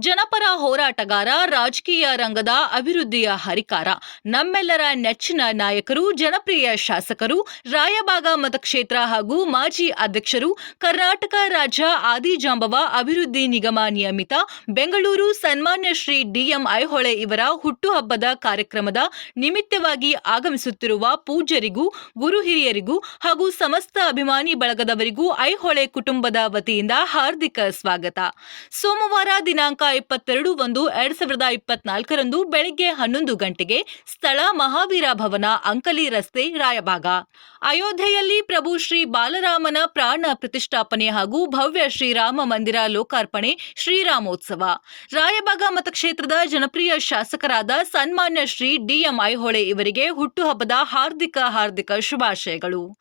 ಜನಪರ ಹೋರಾಟಗಾರ, ರಾಜಕೀಯ ರಂಗದ ಅಭಿವೃದ್ಧಿಯ ಹರಿಕಾರ. ನಮ್ಮೆಲ್ಲರ ನೆಚ್ಚಿನ ನಾಯಕರು, ಜನಪ್ರಿಯ ಶಾಸಕರು ರಾಯಬಾಗ ಮತಕ್ಷೇತ್ರ ಹಾಗೂ ಮಾಜಿ ಅಧ್ಯಕ್ಷರು, ಕರ್ನಾಟಕ ರಾಜ್ಯ ಆದಿಜಾಂಬವ ಅಭಿವೃದ್ಧಿ ನಿಗಮ ನಿಯಮಿತ, ಬೆಂಗಳೂರು ಸನ್ಮಾನ್ಯ ಶ್ರೀ ಡಿಎಂ ಐಹೊಳೆ ಇವರ ಹುಟ್ಟುಹಬ್ಬದ ಕಾರ್ಯಕ್ರಮದ ನಿಮಿತ್ತವಾಗಿ ಆಗಮಿಸುತ್ತಿರುವ ಪೂಜ್ಯರಿಗೂ, ಗುರು ಹಿರಿಯರಿಗೂ ಹಾಗೂ ಸಮಸ್ತ ಅಭಿಮಾನಿ ಬಳಗದವರಿಗೂ ಐಹೊಳೆ ಕುಟುಂಬದ ವತಿಯಿಂದ ಹಾರ್ದಿಕ ಸ್ವಾಗತ. ಸೋಮವಾರ ದಿನಾಂಕ ಇಪ್ಪತ್ತೆರಡು ಒಂದು ಎರಡ್ ಸಾವಿರದ ಇಪ್ಪತ್ನಾಲ್ಕರಂದು ಬೆಳಗ್ಗೆ ಹನ್ನೊಂದು ಗಂಟೆಗೆ ಸ್ಥಳ ಮಹಾವೀರ ಭವನ ಅಂಕಲಿ ರಸ್ತೆ ರಾಯಭಾಗ. ಅಯೋಧ್ಯೆಯಲ್ಲಿ ಪ್ರಭು ಶ್ರೀ ಬಾಲರಾಮನ ಪ್ರಾಣ ಪ್ರತಿಷ್ಠಾಪನೆ ಹಾಗೂ ಭವ್ಯ ಶ್ರೀರಾಮ ಮಂದಿರ ಲೋಕಾರ್ಪಣೆ ಶ್ರೀರಾಮೋತ್ಸವ. ರಾಯಭಾಗ ಮತಕ್ಷೇತ್ರದ ಜನಪ್ರಿಯ ಶಾಸಕರಾದ ಸನ್ಮಾನ್ಯ ಶ್ರೀ ಡಿಎಂ ಐಹೊಳೆ ಇವರಿಗೆ ಹುಟ್ಟುಹಬ್ಬದ ಹಾರ್ದಿಕ ಹಾರ್ದಿಕ ಶುಭಾಶಯಗಳು.